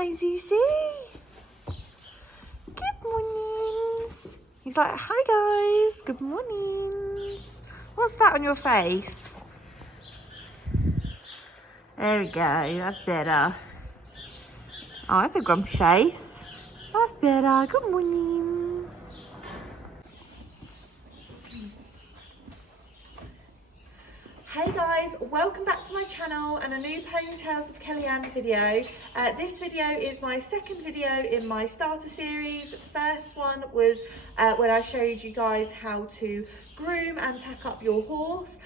my Zeusy. Good mornings. He's like, hi guys, good mornings. What's that on your face? There we go, that's better. Oh, that's a grumpy face. That's better, good mornings. Hey guys, welcome back to my channel and a new Ponytails with Kellyanne video. This video is my second video in my starter series. First one was when I showed you guys how to groom and tack up your horse.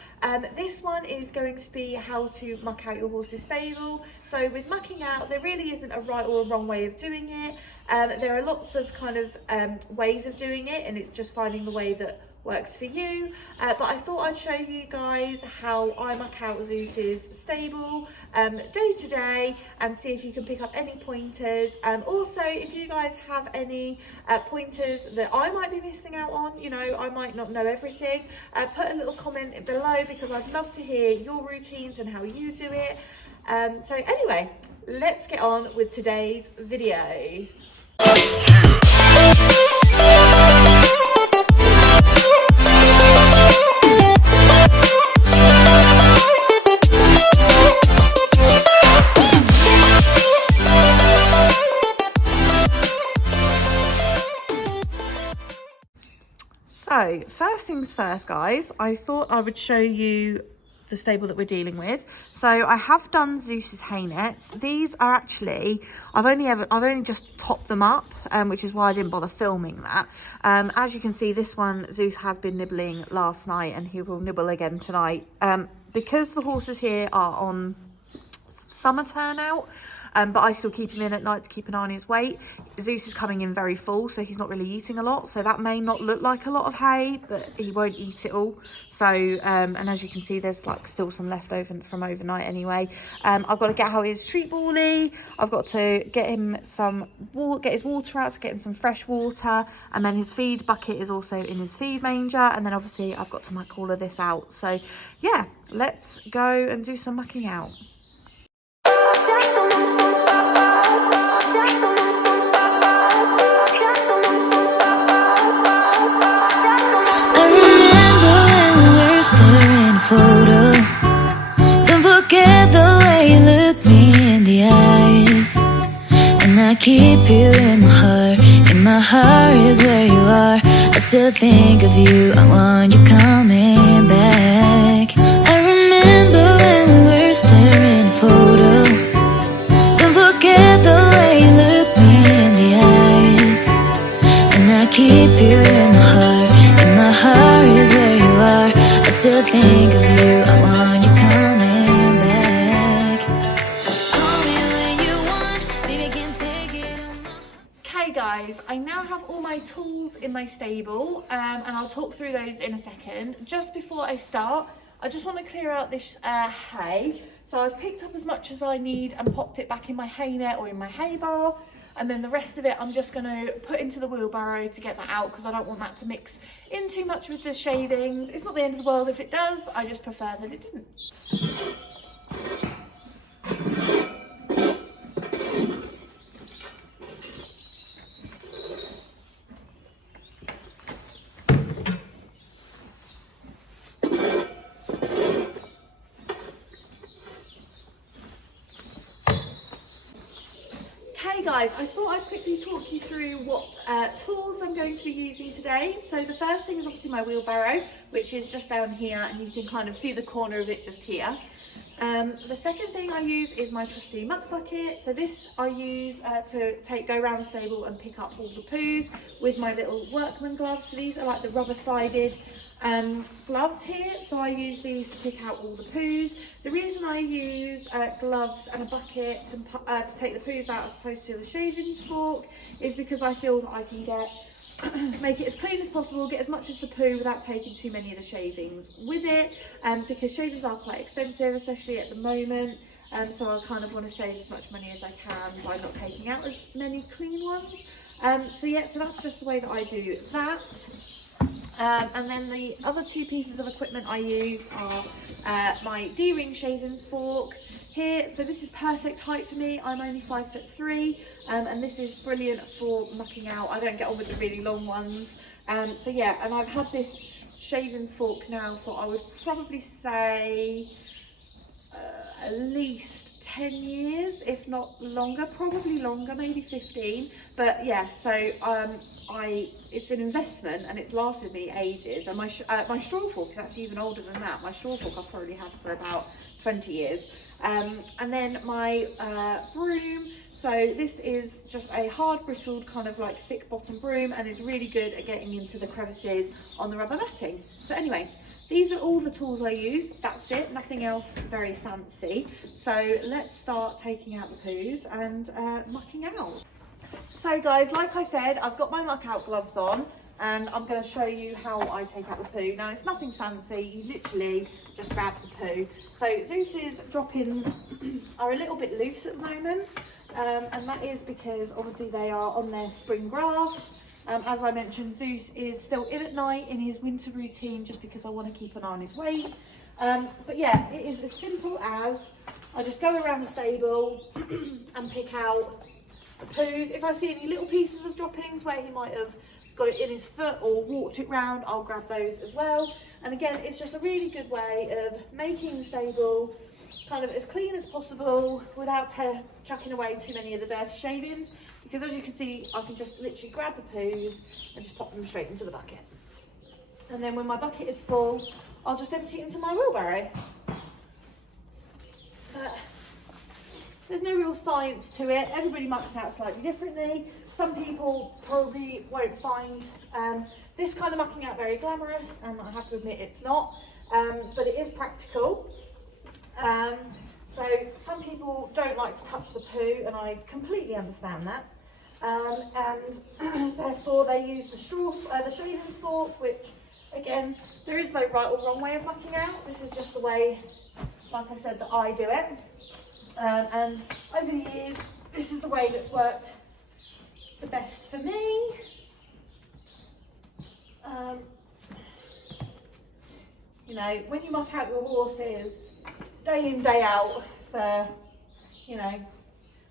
This one is going to be how to muck out your horse's stable. So with mucking out, there really isn't a right or a wrong way of doing it. There are lots of kind of ways of doing it, and it's just finding the way that works for you, but I thought I'd show you guys how I muck out Zeus's stable day to day and see if you can pick up any pointers. Also, if you guys have any pointers that I might be missing out on, you know, I might not know everything, put a little comment below because I'd love to hear your routines and how you do it. So anyway, let's get on with today's video. So first things first, guys, I thought I would show you the stable that we're dealing with. So I have done Zeus's hay nets. These are actually, I've only just topped them up, which is why I didn't bother filming that. As you can see, this one Zeus has been nibbling last night and he will nibble again tonight. Because the horses here are on summer turnout, but I still keep him in at night to keep an eye on his weight. Zeus is coming in very full, so he's not really eating a lot. So that may not look like a lot of hay, but he won't eat it all. So, and as you can see, there's like still some left over from overnight anyway. I've got to get out his treat bally. I've got to get him some, get his water out to get him some fresh water. And then his feed bucket is also in his feed manger. And then obviously I've got to muck all of this out. So yeah, let's go and do some mucking out. Staring photo. Don't forget the way you look me in the eyes. And I keep you in my heart. In my heart is where you are. I still think of you. I want you coming back. I remember when we were staring photo. Don't forget the way you look me in the eyes. And I keep you in my heart. In my heart is where you are. I still think of you, I want you coming back. Call me when you want, baby, can take it on my... Okay guys, I now have all my tools in my stable, and I'll talk through those in a second. Just before I start, I just want to clear out this hay. So I've picked up as much as I need and popped it back in my hay net or in my hay bar. And then the rest of it I'm just going to put into the wheelbarrow to get that out because I don't want that to mix in too much with the shavings. It's not the end of the world if it does, I just prefer that it didn't. Guys, I thought I'd quickly talk you through what tools I'm going to be using today. So the first thing is obviously my wheelbarrow, which is just down here, and you can kind of see the corner of it just here. The second thing I use is my trusty muck bucket. So this I use to go around the stable and pick up all the poos with my little workman gloves. So these are like the rubber-sided gloves here. So I use these to pick out all the poos. The reason I use gloves and a bucket to take the poos out as opposed to the shavings fork is because I feel that I can make it as clean as possible, get as much as the poo without taking too many of the shavings with it, because shavings are quite expensive, especially at the moment, so I kind of want to save as much money as I can by not taking out as many clean ones. So yeah, so that's just the way that I do that. And then the other two pieces of equipment I use are my D-ring shavings fork. here. So this is perfect height for me. I'm only 5'3", and this is brilliant for mucking out. I don't get on with the really long ones. So yeah, and I've had this shavings fork now for, I would probably say, at least 10 years, if not longer, probably longer, maybe 15. But yeah, so it's an investment and it's lasted me ages. And my straw fork is actually even older than that. My straw fork I've probably had for about 20 years. And then my broom. So this is just a hard bristled kind of like thick bottom broom, and it's really good at getting into the crevices on the rubber matting. So anyway, these are all the tools I use. That's it, nothing else very fancy. So let's start taking out the poos and mucking out. So guys, like I said, I've got my muck out gloves on, and I'm going to show you how I take out the poo. Now it's nothing fancy, you literally just grab the poo. So Zeus's drop-ins are a little bit loose at the moment. And that is because obviously they are on their spring grass. As I mentioned, Zeus is still in at night in his winter routine just because I want to keep an eye on his weight. But yeah, it is as simple as I just go around the stable and pick out the poos. If I see any little pieces of droppings where he might have got it in his foot or walked it round, I'll grab those as well. And again, it's just a really good way of making the stable kind of as clean as possible without chucking away too many of the dirty shavings, because as you can see, I can just literally grab the poos and just pop them straight into the bucket. And then when my bucket is full, I'll just empty it into my wheelbarrow. There's no real science to it. Everybody mucks out slightly differently. Some people probably won't find this kind of mucking out very glamorous, and I have to admit it's not, but it is practical. So some people don't like to touch the poo, and I completely understand that. And therefore they use the shavings fork, which again, there is no right or wrong way of mucking out. This is just the way, like I said, that I do it. And over the years, this is the way that's worked the best for me. You know, when you muck out your horses day in, day out for, you know,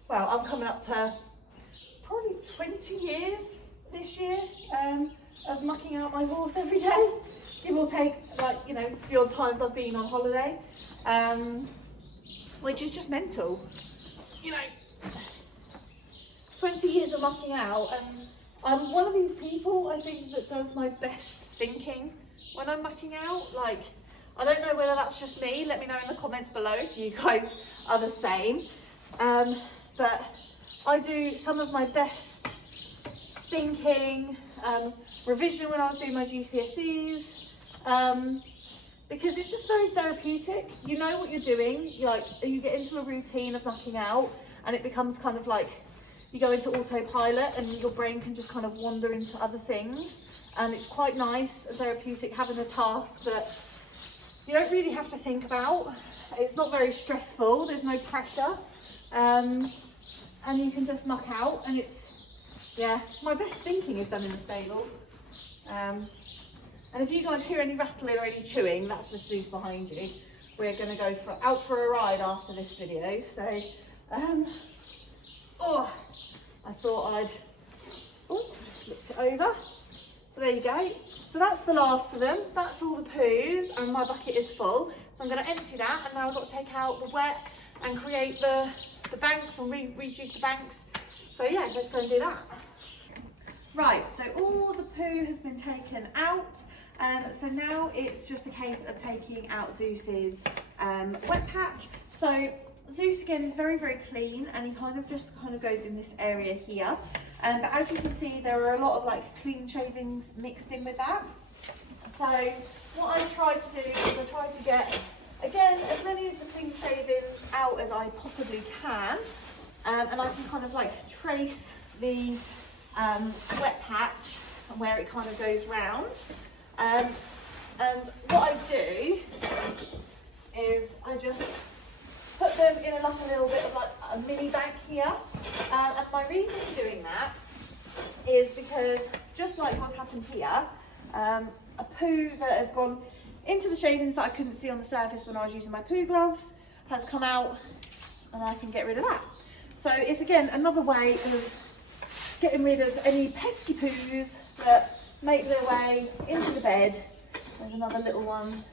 well, I'm coming up to probably 20 years this year of mucking out my horse every day, give or take, like, you know, the odd times I've been on holiday, which is just mental, you know, 20 years of mucking out. And I'm one of these people, I think, that does my best thinking when I'm mucking out. Like, I don't know whether that's just me. Let me know in the comments below if you guys are the same. But I do some of my best thinking, revision when I was doing my GCSEs, because it's just very therapeutic. You know what you're doing. You get into a routine of mucking out, and it becomes kind of like you go into autopilot, and your brain can just kind of wander into other things. And it's quite nice and therapeutic having a task that you don't really have to think about. It's not very stressful, there's no pressure, and you can just muck out, and it's, yeah, my best thinking is done in the stable. And if you guys hear any rattling or any chewing, that's just Zeus behind you. We're going to go out for a ride after this video, so I thought I'd flip it over. So there you go. So that's the last of them. That's all the poos, and my bucket is full. So I'm going to empty that, and now I've got to take out the wet and create the banks and rejig the banks. So yeah, let's go and do that. Right, so all the poo has been taken out. So now it's just a case of taking out Zeus's wet patch. So Zeus again is very, very clean, and he kind of goes in this area here. But as you can see, there are a lot of like clean shavings mixed in with that. So what I tried to do is I tried to get, again, as many of the clean shavings out as I possibly can. And I can kind of like trace the wet patch and where it kind of goes round. And what I do is I just put them in like a little bit of like a mini bank here. And my reason for doing that is because, just like what's happened here, a poo that has gone into the shavings that I couldn't see on the surface when I was using my poo gloves has come out and I can get rid of that. So it's again another way of getting rid of any pesky poos that make their way into the bed. There's another little one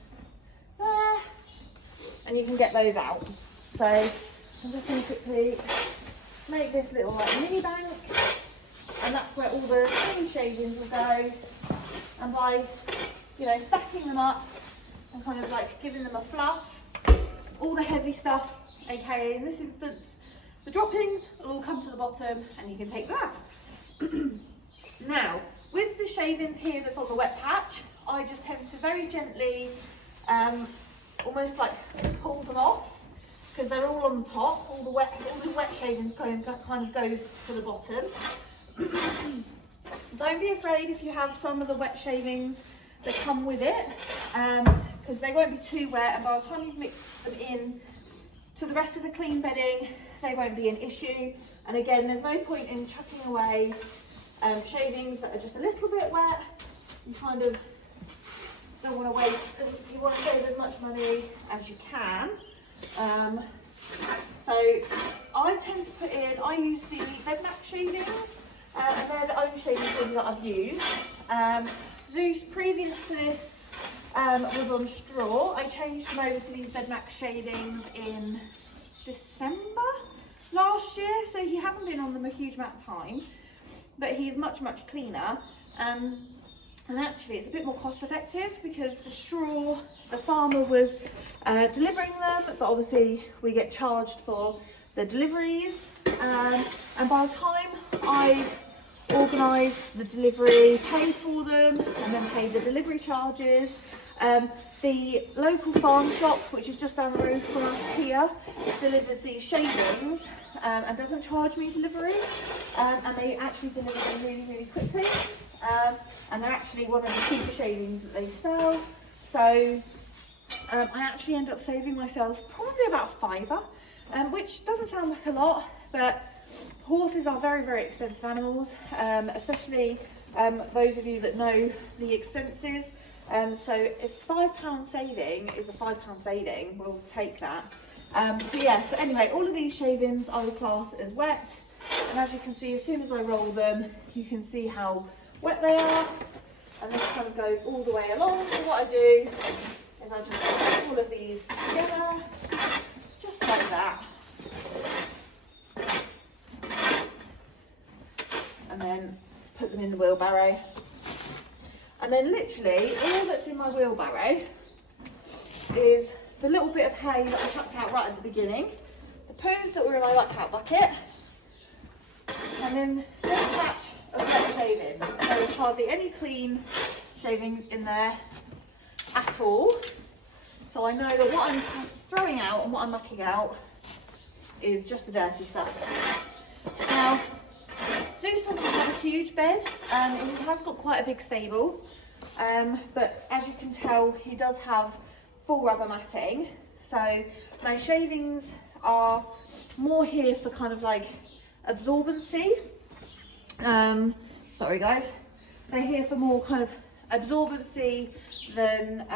there, and you can get those out. So I'm just going to quickly make this little like mini bank, and that's where all the clean shavings will go. And by, you know, stacking them up and kind of like giving them a fluff, all the heavy stuff, aka in this instance the droppings, will all come to the bottom and you can take that. Now, with the shavings here that's on the wet patch, I just tend to very gently almost like pull them off, because they're all on the top. All the wet shavings kind of goes to the bottom. Don't be afraid if you have some of the wet shavings that come with it, because they won't be too wet, and by the time you've mixed them in to the rest of the clean bedding, they won't be an issue. And again, there's no point in chucking away shavings that are just a little bit wet. You kind of don't want to waste, you want to save as much money as you can. So I tend to put in, I use the Muck shavings, and they're the only shaving things that I've used. Zeus, previous to this, was on straw. I changed him over to these Muck shavings in December last year, so he hasn't been on them a huge amount of time, but he's much cleaner. And actually it's a bit more cost effective, because the straw, the farmer was delivering them, but obviously we get charged for the deliveries, and by the time I've organised the delivery, paid for them, and then paid the delivery charges, the local farm shop, which is just down the road from us here, delivers these shavings and doesn't charge me delivery, and they actually deliver them really quickly, and they're actually one of the cheaper shavings that they sell. So I actually end up saving myself probably about £5, which doesn't sound like a lot, but horses are very expensive animals, especially those of you that know the expenses. So if £5 saving is a £5 saving, we'll take that. But yeah, so anyway, all of these shavings I would class as wet, and as you can see, as soon as I roll them, you can see how wet they are, and this kind of goes all the way along. So what I do is I just put all of these together, just like that, and then put them in the wheelbarrow. And then literally all that's in my wheelbarrow is the little bit of hay that I chucked out right at the beginning, the poos that were in my luck out bucket, and then this patch of wet shavings. There's hardly any clean shavings in there at all. So I know that what I'm throwing out and what I'm mucking out is just the dirty stuff. Now, Zeus doesn't have a huge bed, and he has got quite a big stable, but as you can tell, he does have full rubber matting. So my shavings are more here for kind of like absorbency. Sorry guys, they're here for more kind of absorbency than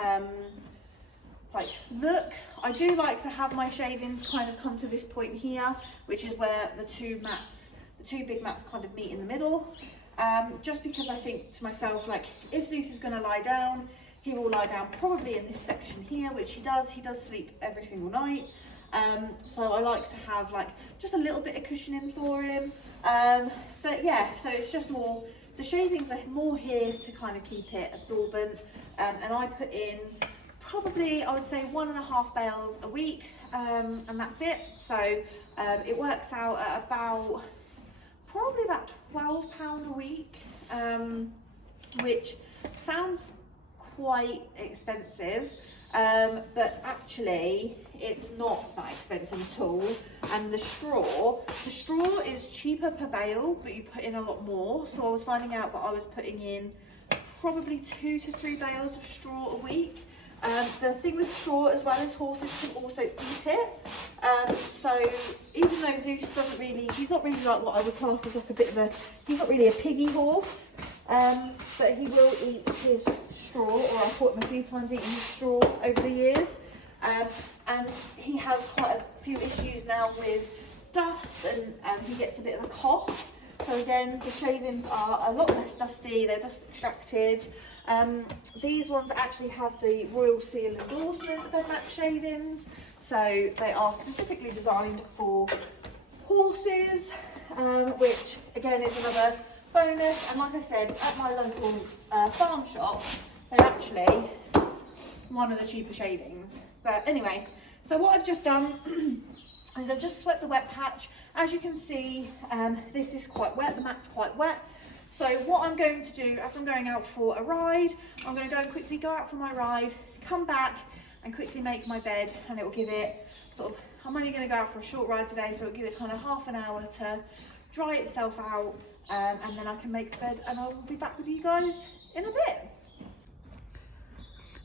like look. I do like to have my shavings kind of come to this point here, which is where the two big mats kind of meet in the middle, just because I think to myself, like, if Zeus is going to lie down, he will lie down probably in this section here, which he does sleep every single night, so I like to have like just a little bit of cushioning for him, but yeah, so it's just more, the shavings are more here to kind of keep it absorbent, and I put in probably, I would say 1.5 bales a week, and that's it. So it works out at probably about £12 a week, which sounds quite expensive, but actually it's not that expensive at all. And the straw is cheaper per bale, but you put in a lot more. So I was finding out that I was putting in probably 2 to 3 bales of straw a week. The thing with straw as well is horses can also eat it. So even though Zeus he's not really like what I would class as like a bit of he's not really a piggy horse, but he will eat his straw, or I've caught him a few times eating his straw over the years. and he has quite a few issues now with dust, and he gets a bit of a cough. So again, the shavings are a lot less dusty, they're dust extracted. These ones actually have the Royal Seal endorsement, the Muck shavings, so they are specifically designed for horses, which again is another bonus. And like I said, at my local farm shop, they're actually one of the cheaper shavings. But anyway, so what I've just done is I've just swept the wet patch. As you can see, this is quite wet, the mat's quite wet. So what I'm going to do, as I'm going out for a ride, I'm going to go and quickly go out for my ride, come back and quickly make my bed, and it will give it sort of, I'm only going to go out for a short ride today, so it'll give it kind of half an hour to dry itself out, and then I can make the bed, and I will be back with you guys in a bit.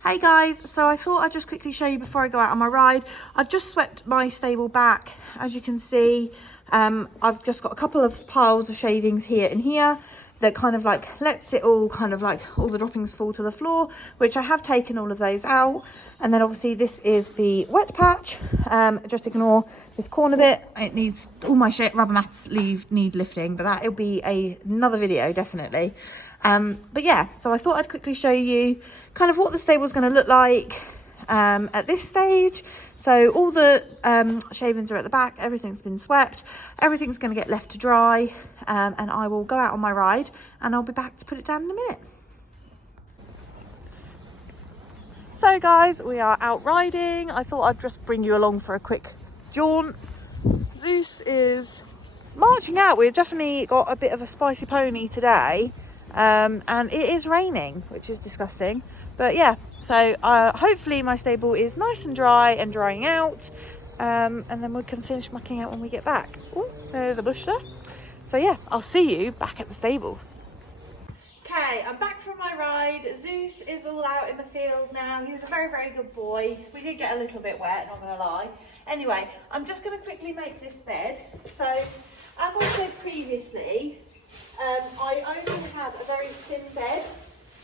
Hey guys, so I thought I'd just quickly show you before I go out on my ride. I've just swept my stable back. As you can see, I've just got a couple of piles of shavings here and here that kind of like lets it all kind of like all the droppings fall to the floor, which I have taken all of those out. And then obviously this is the wet patch. Just ignore this corner bit. It needs, all my rubber mats need lifting, but that'll be another video definitely. But yeah, so I thought I'd quickly show you kind of what the stable's going to look like at this stage. So all the shavings are at the back, everything's been swept, everything's going to get left to dry, and I will go out on my ride and I'll be back to put it down in a minute. So guys, we are out riding. I thought I'd just bring you along for a quick jaunt. Zeus is marching out. We've definitely got a bit of a spicy pony today. And it is raining, which is disgusting, but yeah, so hopefully my stable is nice and dry and drying out, and then we can finish mucking out when we get back. Oh, there's a bush there. So yeah, I'll see you back at the stable. Okay, I'm back from my ride. Zeus is all out in the field now. He was a very good boy. We did get a little bit wet, not gonna lie. Anyway, I'm just gonna quickly make this bed. So as I said previously, I only have a very thin bed,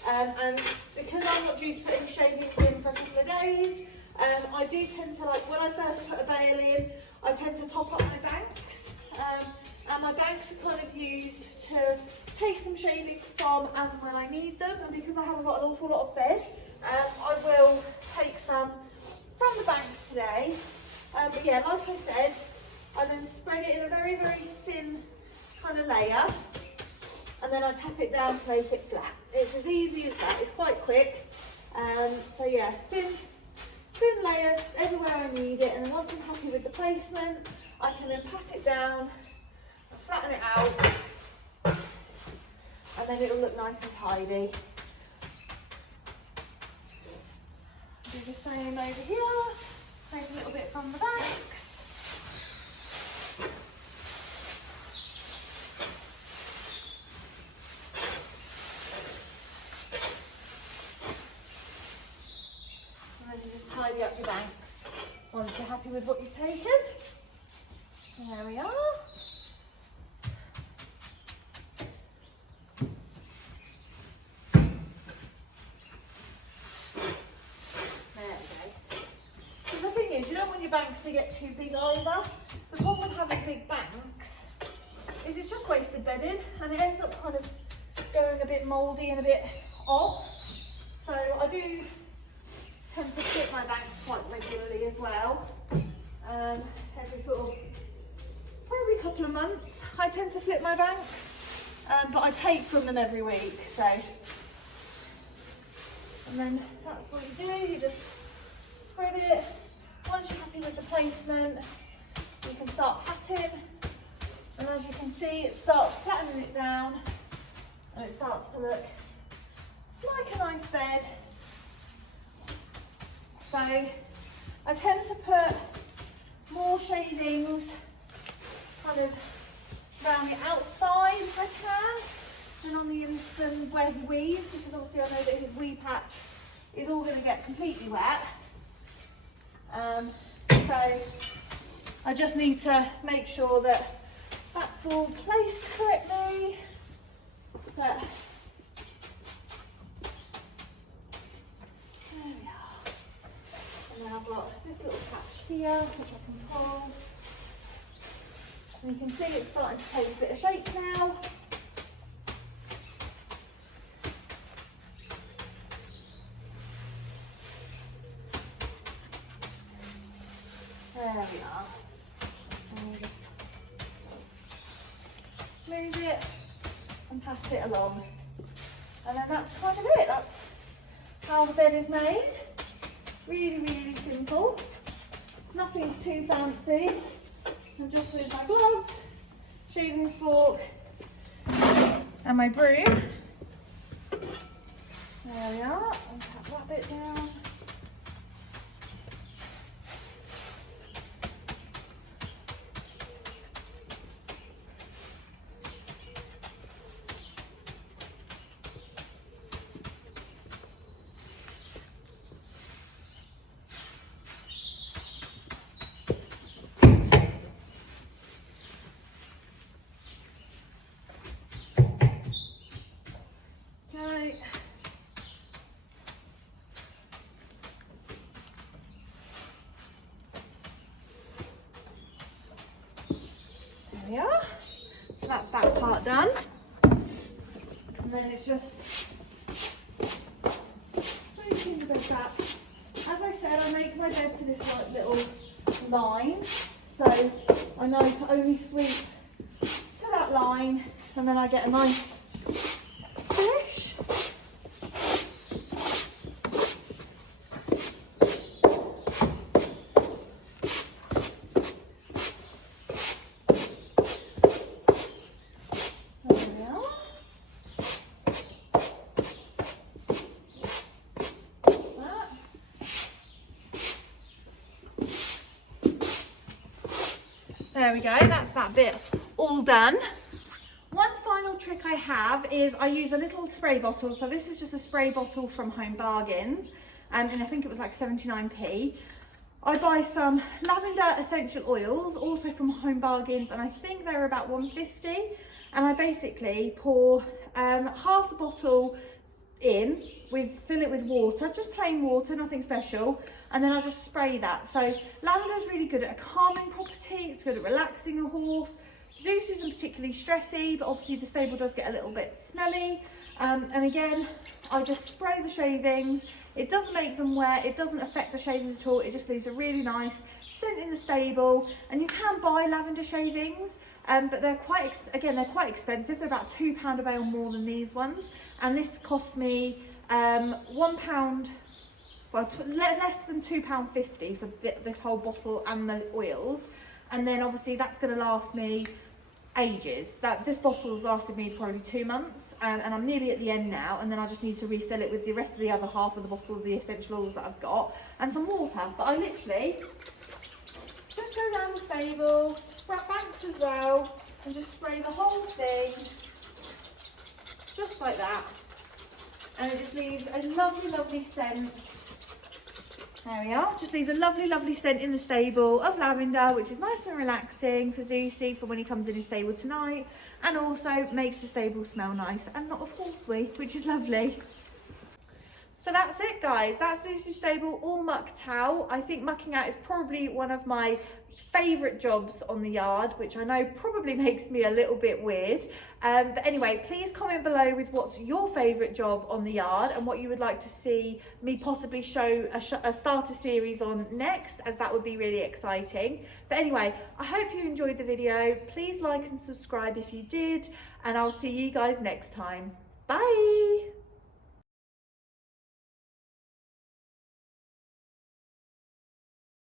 and because I'm not due to put any shavings in for a couple of days, I do tend to, like, when I first put a bale in, I tend to top up my banks, and my banks are kind of used to take some shavings from as and when I need them, and because I haven't got an awful lot of bed, I will take some from the banks today. But yeah, like I said, I then spread it in a very thin kind of layer, and then I tap it down to make it flat. It's as easy as that. It's quite quick. So yeah, thin layer everywhere I need it, and then once I'm happy with the placement, I can then pat it down, flatten it out, and then it'll look nice and tidy. Do the same over here. Take a little bit from the banks. Tidy up your banks once you're happy with what you've taken. And there we are. There we go. So the thing is, you don't want your banks to get too big either. The problem with having big banks is it's just wasted bedding, and it ends up kind of going a bit mouldy and a bit off. So I do tend to flip my banks quite regularly as well. Every sort of, probably couple of months, I tend to flip my banks, but I take from them every week. So, and then that's what you do. You just spread it. Once you're happy with the placement, you can start patting, and as you can see, it starts flattening it down, and it starts to look like a nice bed. So I tend to put more shavings kind of around the outside if I can, than on the instant where he weaves, because obviously I know that his wee patch is all going to get completely wet. So I just need to make sure that that's all placed correctly. But there we are. And then I've got this little patch here, which I can pull. And you can see it's starting to take a bit of shape now. There we are. And you just move it and pass it along. And then that's kind of it. That's how the bed is made. Really, really simple. Nothing too fancy. And just with my gloves, shaving fork, and my broom. There we are. I'll tap that bit down. There we are. So that's that part done. And then it's just sweeping the bed back. As I said, I make my bed to this like little line. So I know to only sweep to that line, and then I get a nice finish. There we go, that's that bit all done. One final trick I have is I use a little spray bottle. So this is just a spray bottle from Home Bargains, and I think it was like 79p. I buy some lavender essential oils, also from Home Bargains, and I think they were about 150. And I basically pour half the bottle in, fill it with water, just plain water, nothing special, and then I'll just spray that. So lavender is really good at a calming property, it's good at relaxing a horse. Zeus isn't particularly stressy, but obviously the stable does get a little bit smelly. And again, I just spray the shavings. It doesn't make them wet, it doesn't affect the shavings at all, it just leaves a really nice scent in the stable. And you can buy lavender shavings, but they're quite expensive. They're about £2 a bale more than these ones. And this cost me £1, well, less than £2.50 for this whole bottle and the oils. And then obviously that's going to last me ages. This bottle has lasted me probably 2 months, and I'm nearly at the end now, and then I just need to refill it with the rest of the other half of the bottle of the essential oils that I've got and some water. But I literally just go around the stable, wrap banks as well, and just spray the whole thing just like that, and it just leaves a lovely, lovely scent. There we are, just leaves a lovely, lovely scent in the stable of lavender, which is nice and relaxing for Zeusy for when he comes in his stable tonight, and also makes the stable smell nice and not of horse wee, which is lovely. So that's it, guys. That's Zeusy's stable all mucked out. I think mucking out is probably one of my favourite jobs on the yard, which I know probably makes me a little bit weird. But anyway, please comment below with what's your favourite job on the yard and what you would like to see me possibly show a starter series on next, as that would be really exciting. But anyway, I hope you enjoyed the video. Please like and subscribe if you did, and I'll see you guys next time. Bye!